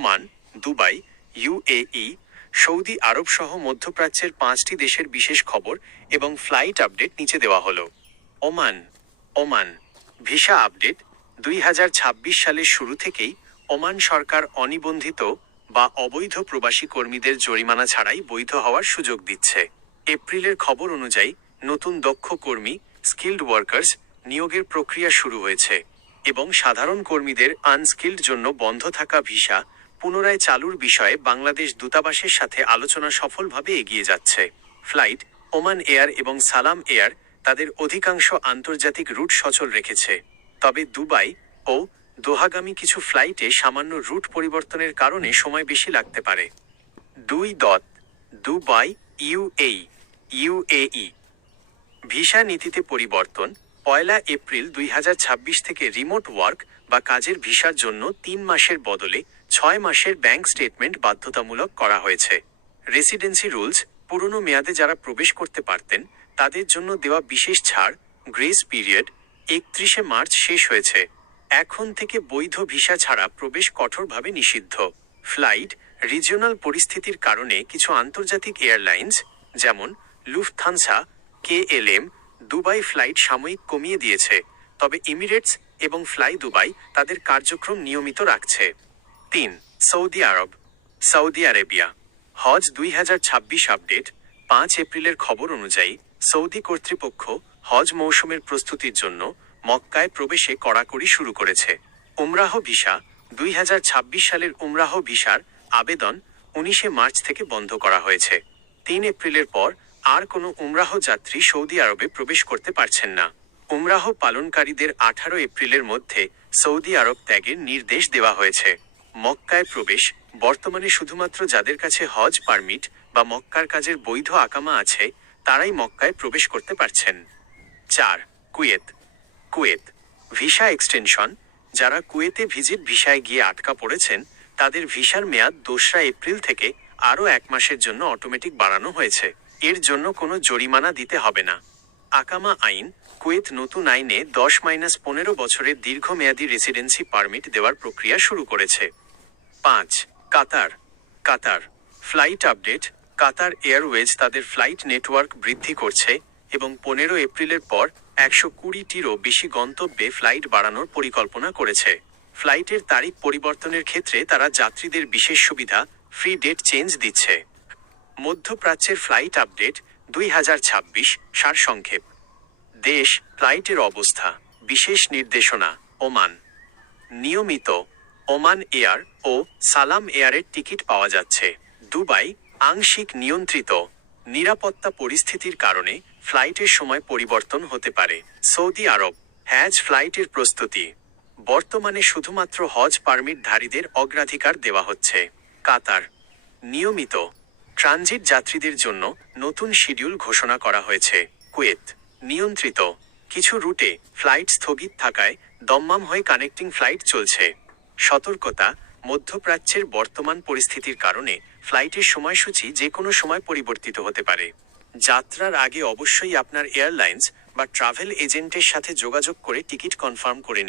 Oman, Dubai, UAE, Saudi আরব সহ মধ্যপ্রাচ্যের 5টি দেশের বিশেষ খবর এবং ফ্লাইট আপডেট নিচে দেওয়া হলো। ওমান। Oman visa update. 2026 সালের শুরু থেকেই ওমান সরকার অনিবন্ধিত বা অবৈধ প্রবাসী কর্মীদের জরিমানা ছাড়াই বৈধ হওয়ার সুযোগ দিচ্ছে। এপ্রিলের খবর অনুযায়ী নতুন দক্ষ কর্মী স্কিল্ড ওয়ার্কার্স নিয়োগের প্রক্রিয়া শুরু হয়েছে এবং সাধারণ কর্মীদের আনস্কিল্ড জন্য বন্ধ থাকা ভিসা পুনরায় চালুর বিষয়ে বাংলাদেশ দূতাবাসের সাথে আলোচনা সফলভাবে এগিয়ে যাচ্ছে। ফ্লাইট। ওমান এয়ার এবং সালাম এয়ার তাদের অধিকাংশ আন্তর্জাতিক রুট সচল রেখেছে, তবে দুবাই ও দোহাগামী কিছু ফ্লাইটে সামান্য রুট পরিবর্তনের কারণে সময় বেশি লাগতে পারে। দুবাই ইউএই ভিসা নীতিতে পরিবর্তন। 1 এপ্রিল 2026 থেকে রিমোট ওয়ার্ক বা কাজের ভিসার জন্য 3 মাসের বদলে 6 মাসের ব্যাংক স্টেটমেন্ট বাধ্যতামূলক করা হয়েছে। Residency rules. পুরনো মেয়াদে যারা প্রবেশ করতে পারতেন তাদের জন্য দেওয়া বিশেষ ছাড় গ্রেস পিরিয়ড 31 মার্চ শেষ হয়েছে। এখন থেকে বৈধ ভিসা ছাড়া প্রবেশ কঠোরভাবে নিষিদ্ধ। ফ্লাইট। রিজিওনাল পরিস্থিতির কারণে কিছু আন্তর্জাতিক এয়ারলাইন্স যেমন লুফথানসা, KLM, দুবাই ফ্লাইট সাময়িক কমিয়ে দিয়েছে, তবে এমিরেটস এবং ফ্লাই দুবাই তাদের কার্যক্রম নিয়মিত রাখছে। 3. সৌদি আরবিয়া হজ 2026 আপডেট। 5 এপ্রিলের খবর অনুযায়ী সৌদি কর্তৃপক্ষ হজ মৌসুমের প্রস্তুতির জন্য মক্কায় প্রবেশে কড়াকড়ি শুরু করেছে। উমরাহ ভিসা। 2026 সালের উমরাহ ভিসার আবেদন 19 মার্চ থেকে বন্ধ করা হয়েছে। 3 এপ্রিলের পর আর কোনো উমরাহ যাত্রী সৌদি আরবে প্রবেশ করতে পারছেন না। উমরাহ পালনকারীদের 18 এপ্রিলের মধ্যে সৌদি আরব ত্যাগের নির্দেশ দেওয়া হয়েছে। মক্কায় প্রবেশ। বর্তমানে শুধুমাত্র যাদের কাছে হজ পারমিট বা মক্কার কাজের বৈধ আকামা আছে তারাই মক্কায় প্রবেশ করতে পারছেন। 4. Kuwait visa extension. যারা কুয়েতে ভিজিট ভিসায় গিয়ে আটকা পড়েছেন তাদের ভিসার মেয়াদ 2 এপ্রিল থেকে আরও 1 মাসের জন্য অটোমেটিক বাড়ানো হয়েছে। এর জন্য কোনো জরিমানা দিতে হবে না। আকামা আইন। কুয়েত নতুন আইনে 10-15 বছরের দীর্ঘমেয়াদী রেসিডেন্সি পারমিট দেওয়ার প্রক্রিয়া শুরু করেছে। 5. কাতার ফ্লাইট আপডেট। কাতার এয়ারওয়েজ তাদের ফ্লাইট নেটওয়ার্ক বৃদ্ধি করছে এবং 15 এপ্রিলের পর 120টিরও বেশি গন্তব্যে ফ্লাইট বাড়ানোর পরিকল্পনা করেছে। ফ্লাইটের তারিখ পরিবর্তনের ক্ষেত্রে তারা যাত্রীদের বিশেষ সুবিধা ফ্রি ডেট চেঞ্জ দিচ্ছে। মধ্যপ্রাচ্যের ফ্লাইট আপডেট 2026 সারসংক্ষেপ। দেশ, ফ্লাইটের অবস্থা, বিশেষ নির্দেশনা। ওমান। নিয়মিত ওমান এয়ার ও সালাম এয়ারের টিকিট পাওয়া যাচ্ছে। দুবাই আংশিক নিয়ন্ত্রিত। নিরাপত্তা পরিস্থিতির কারণে ফ্লাইটের সময় পরিবর্তন হতে পারে। সৌদি আরব হজ ফ্লাইটের প্রস্তুতি। বর্তমানে শুধুমাত্র হজ পারমিটধারীদের অগ্রাধিকার দেওয়া হচ্ছে। কাতার নিয়মিত ট্রানজিট যাত্রীদের জন্য নতুন শিডিউল ঘোষণা করা হয়েছে। কুয়েত নিয়ন্ত্রিত। কিছু রুটে ফ্লাইট স্থগিত থাকায় দম্মাম হয়ে কানেক্টিং ফ্লাইট চলছে। সতর্কতা। মধ্যপ্রাচ্যের বর্তমান পরিস্থিতির কারণে ফ্লাইটের সময়সূচি যে কোনো সময় পরিবর্তিত হতে পারে। যাত্রার আগে অবশ্যই আপনার এয়ারলাইন্স বা ট্রাভেল এজেন্টের সাথে যোগাযোগ করে টিকিট কনফার্ম করে নিন।